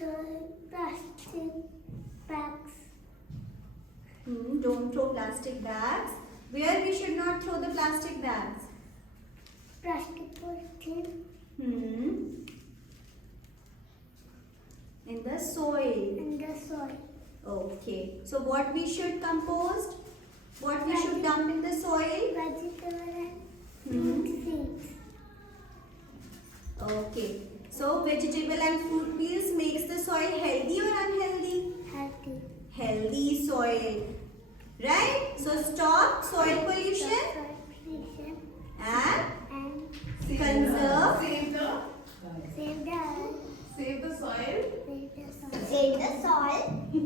throw plastic bags. Don't throw plastic bags. Where we should not throw the plastic bags? Plastic polythene In the soil. in the soil. Okay. So what we should compost? What we should dump in the soil? Vegetable and fruit seeds. Okay. So vegetable and fruit peels makes the soil healthy or unhealthy? Healthy. Healthy soil. Right? So stop soil pollution Soil pollution and and conserve. Save the save the earth. soil. Save the soil. Save the soil.